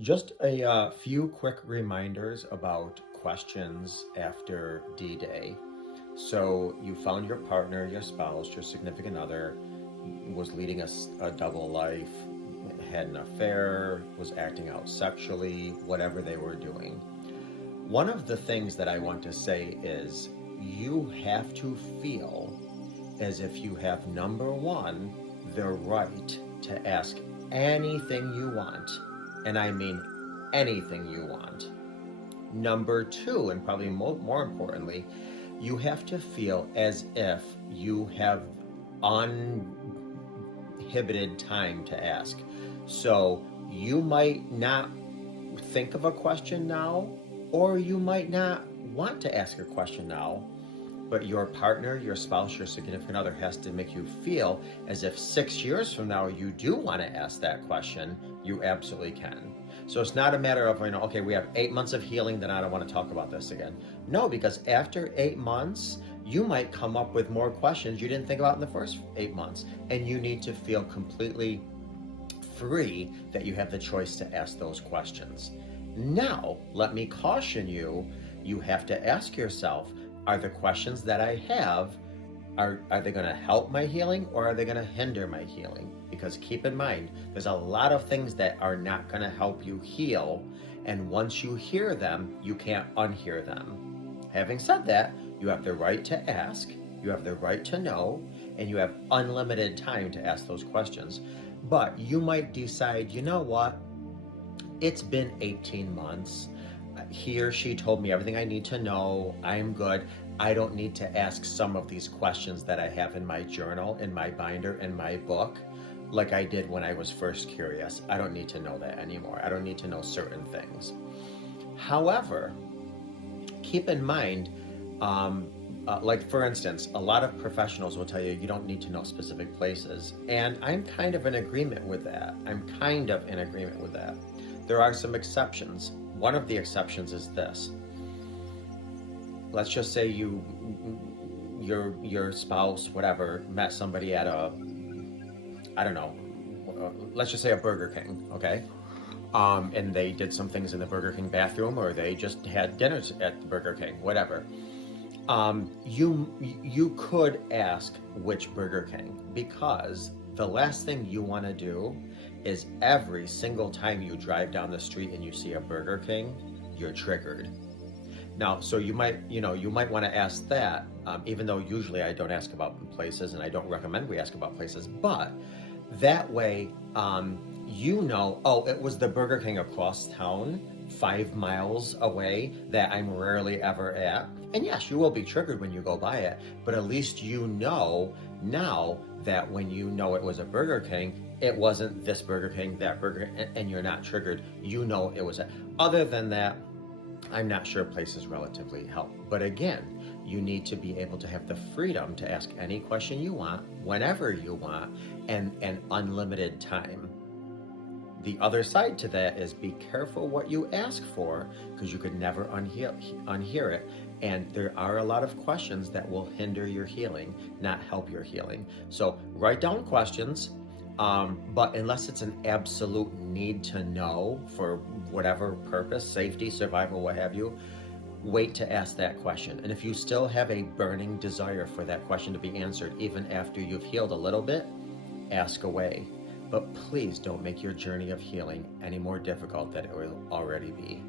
Just a few quick reminders about questions after D-Day. So you found your partner, your spouse, your significant other was leading a double life, had an affair, was acting out sexually, whatever they were doing. One of the things that I want to say is you have to feel as if you have number one, the right to ask anything you want. And I mean anything you want. Number two, and probably more importantly, you have to feel as if you have uninhibited time to ask. So you might not think of a question now, or you might not want to ask a question now, but your partner, your spouse, your significant other has to make you feel as if 6 years from now you do want to ask that question. You absolutely can. So it's not a matter of, okay, we have 8 months of healing, then I don't want to talk about this again. No, because after 8 months, you might come up with more questions you didn't think about in the first 8 months. And you need to feel completely free that you have the choice to ask those questions. Now, let me caution you, you have to ask yourself, are the questions that I have, are they going to help my healing or are they going to hinder my healing? Because keep in mind, there's a lot of things that are not going to help you heal. And once you hear them, you can't unhear them. Having said that, you have the right to ask, you have the right to know, and you have unlimited time to ask those questions. But you might decide, you know what? It's been 18 months. He or she told me everything I need to know. I'm good. I don't need to ask some of these questions that I have in my journal, in my binder, in my book, like I did when I was first curious. I don't need to know that anymore. I don't need to know certain things. However, keep in mind, like for instance, a lot of professionals will tell you you don't need to know specific places. And I'm kind of in agreement with that. There are some exceptions. One of the exceptions is this. Let's just say your spouse, whatever, met somebody at I don't know, let's just say a Burger King, okay? And they did some things in the Burger King bathroom, or they just had dinners at the Burger King, whatever. You could ask which Burger King, because the last thing you want to do is every single time you drive down the street and you see a Burger King, you're triggered. Now, so you might want to ask that, even though usually I don't ask about places and I don't recommend we ask about places, but that way, oh, it was the Burger King across town, 5 miles away, that I'm rarely ever at. And yes, you will be triggered when you go by it, but at least you know now that when you know it was a Burger King, it wasn't this Burger King, that Burger, and you're not triggered. You know it was. Other than that, I'm not sure places relatively help. But again, you need to be able to have the freedom to ask any question you want, whenever you want, and unlimited time. The other side to that is be careful what you ask for, because you could never unhear it. And there are a lot of questions that will hinder your healing, not help your healing. So write down questions, but unless it's an absolute need to know for whatever purpose, safety, survival, what have you, wait to ask that question. And if you still have a burning desire for that question to be answered, even after you've healed a little bit, ask away. But please don't make your journey of healing any more difficult than it will already be.